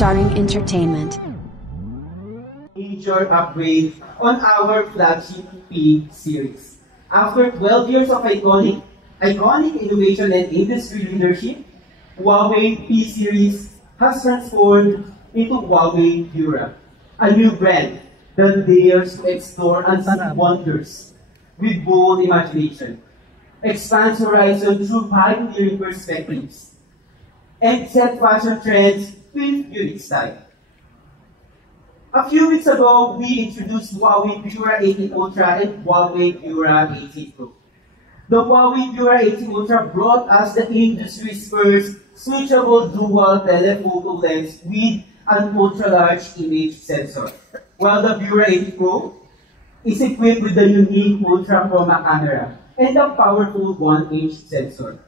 Starring Entertainment. Major upgrade on our flagship P series. After 12 years of iconic innovation and industry leadership, Huawei P series has transformed into Huawei Pura, a new brand that dares to explore unseen wonders with bold imagination, expands horizon through pioneering perspectives, and set fashion trends with unique style. A few weeks ago, we introduced Huawei Pura 18 Ultra and Huawei Pura 18 Pro. The Huawei Pura 18 Ultra brought us the industry's first switchable dual telephoto lens with an ultra-large image sensor, while the Pura 18 Pro is equipped with the unique Ultra Chroma camera and a powerful 1-inch sensor.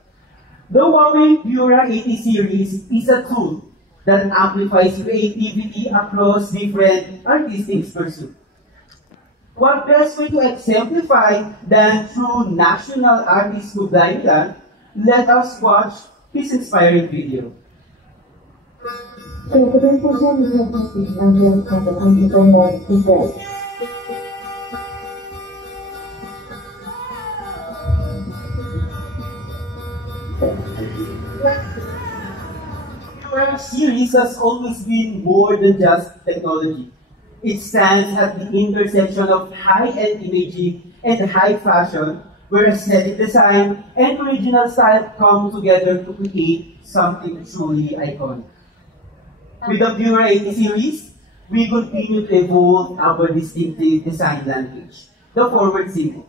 The Huawei Pura 80 series is a tool that amplifies creativity across different artistic pursuits. What best way to exemplify than through national artist Kublailan? Let us watch this inspiring video. The presentation is a position until the computer mode is dead. Our series has always been more than just technology. It stands at the intersection of high-end imaging and high fashion, where aesthetic design and original style come together to create something truly iconic. With the Pura 80 series, we continue to evolve our distinctive design language, the forward symbol.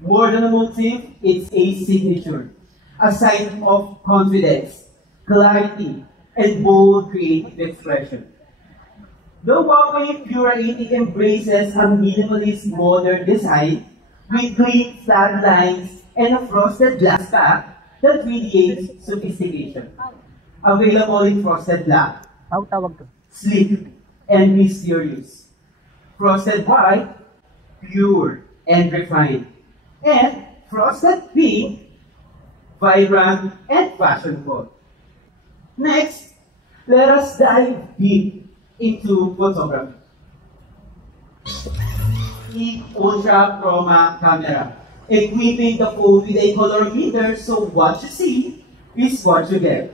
More than a motif, it's a signature, a sign of confidence, clarity, and bold creative expression. The Huawei Pura 80 embraces a minimalist modern design with clean flat lines and a frosted glass back that radiates sophistication. Available in frosted black, sleek, and mysterious. Frosted white, pure and refined. And frosted pink, vibrant and fashionable. Next, let us dive deep into photography. The Ultra Chroma camera, equipping the phone with a colorimeter so what you see is what you get.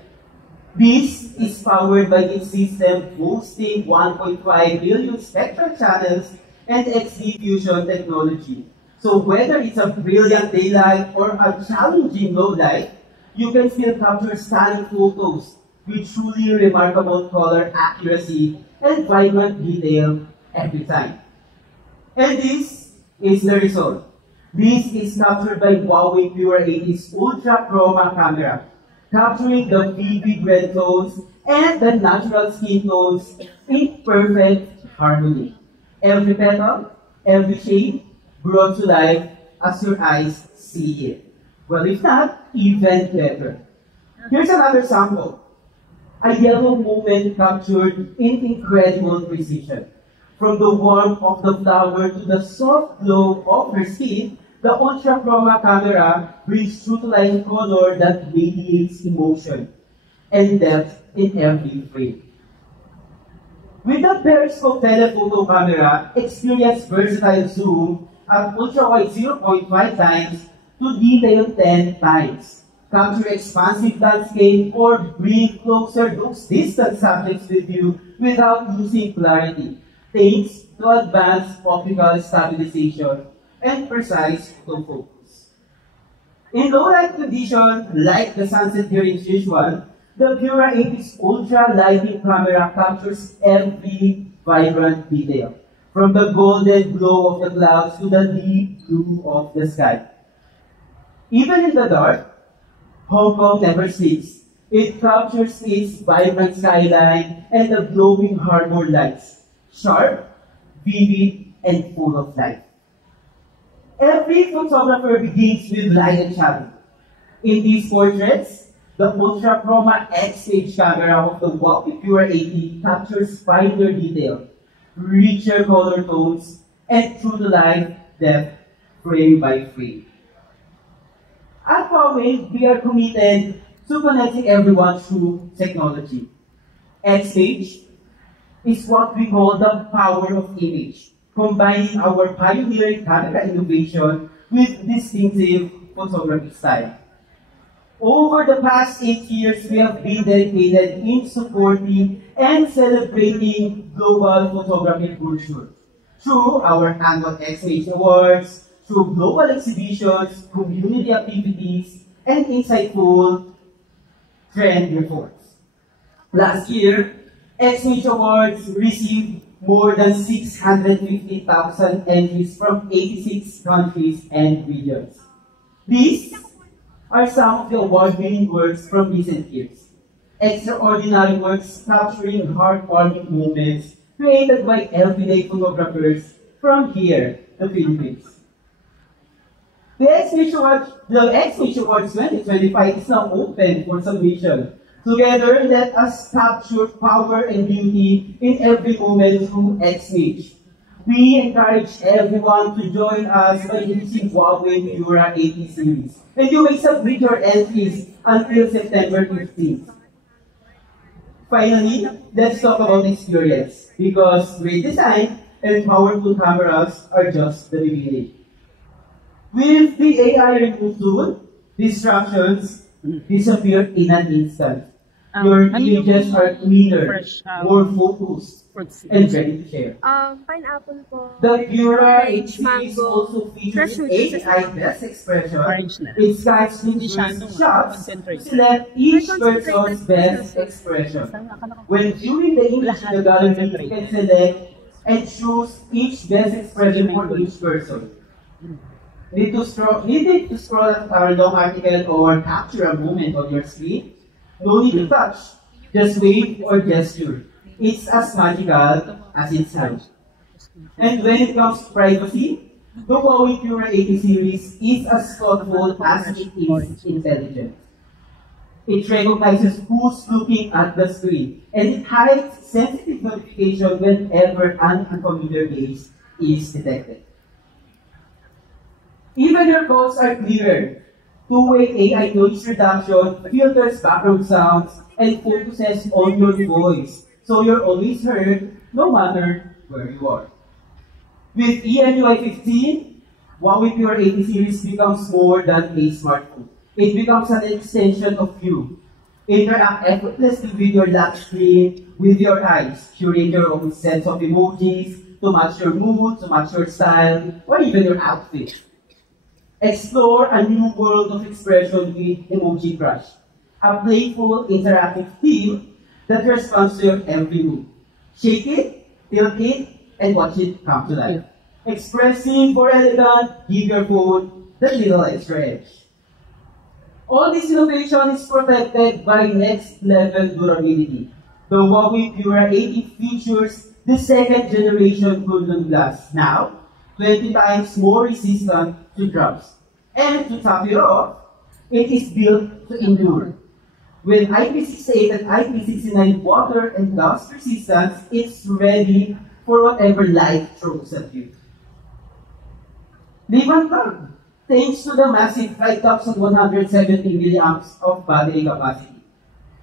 This is powered by its system boasting 1.5 billion spectral channels and XD fusion technology. So whether it's a brilliant daylight or a challenging low light, you can still capture stunning photos with truly remarkable color accuracy and vibrant detail every time. And this is the result. This is captured by Huawei Pura 80's Ultra Chroma camera, capturing the vivid red tones and the natural skin tones in perfect harmony. Every petal, every shade, brought to life as your eyes see it. Well, if not, even better. Here's another sample. A yellow moment captured in incredible precision. From the warmth of the flower to the soft glow of her skin, the Ultra Chroma camera brings true to life color that radiates emotion and depth in every frame. With the periscope telephoto camera, experience versatile zoom at ultra-wide 0.5 times to detail 10 times. Capture expansive landscape or bring closer those distant subjects with you without losing clarity, thanks to advanced optical stabilization and precise autofocus. In low light conditions, like the sunset during visual, the Pura 80's ultra lighting camera captures every vibrant detail, from the golden glow of the clouds to the deep blue of the sky. Even in the dark, Hong Kong never sleeps. It captures its vibrant skyline and the glowing harbor lights, sharp, vivid, and full of life. Every photographer begins with light and shadow. In these portraits, the Ultra Chroma X-Stage camera of the Huawei Pura 80 captures finer detail, richer color tones, and true-to-life depth frame by frame. At Huawei, we are committed to connecting everyone through technology. X-Stage is what we call the power of image, combining our pioneering camera innovation with distinctive photography style. Over the past 8 years, we have been dedicated in supporting and celebrating global photography culture through our annual XH Awards, through global exhibitions, community activities, and insightful trend reports. Last year, XH Awards received more than 650,000 entries from 86 countries and regions. These are some of the award-winning works from recent years. Extraordinary works capturing heartwarming moments created by everyday photographers from here, the Philippines. The XH Awards 2025 is now open for submission. Together, let us capture power and beauty in every moment through XH. We encourage everyone to join us by using Huawei Miura 80 series. And you may submit your entries until September 15th. Finally, let's talk about experience, because great design and powerful cameras are just the beginning. With the AI remove tool, distractions disappear in an instant. Your images are cleaner, more focused, and ready to share. Pineapple po. The Pura Orange, H series mango, also features fresh AI best expression. Orange na. It scans through shots to select each person's best expression. When viewing the image in the gallery, you can select and choose each best expression for each person. Need to scroll a long article or capture a moment on your screen? No need to touch. Just wave or gesture. It's as magical as it sounds. And when it comes to privacy, the Huawei Pura 80 series is as thoughtful as it is intelligent. It recognizes who's looking at the screen, and it hides sensitive notification whenever an unfamiliar gaze is detected. Even your calls are clearer. Two-way AI noise reduction filters background sounds and focuses on your voice, so you're always heard no matter where you are. With EMUI 15, Huawei Pura 80 series becomes more than a smartphone. It becomes an extension of you. Interact effortlessly with your lock screen, with your eyes. Curate your own set of emojis to match your mood, to match your style, or even your outfit. Explore a new world of expression with Emoji Crush, a playful, interactive theme that responds to your every move. Shake it, tilt it, and watch it come to life. Expressing for elegant, give your phone the little extra edge. All this innovation is protected by next-level durability. The Huawei Pura 80 features the second generation Golden Glass, now 20 times more resistant to drops. And to top it off, it is built to endure. With IP68 and IP69 water and dust resistance, it's ready for whatever life throws at you. Live unplugged, thanks to the massive 5,170 milliamps of battery capacity.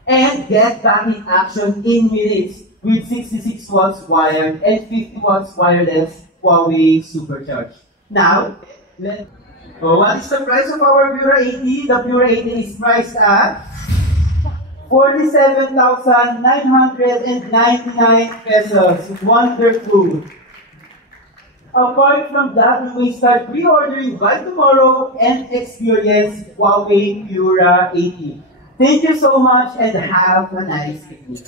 And get back in action in minutes with 66 watts wired and 50 watts wireless Huawei Supercharge. Now, what is the price of our Pura 80? The Pura 80 is priced at 47,999 pesos. Wonderful. Apart from that, you may start pre-ordering by tomorrow and experience Huawei Pura 80. Thank you so much and have a nice evening.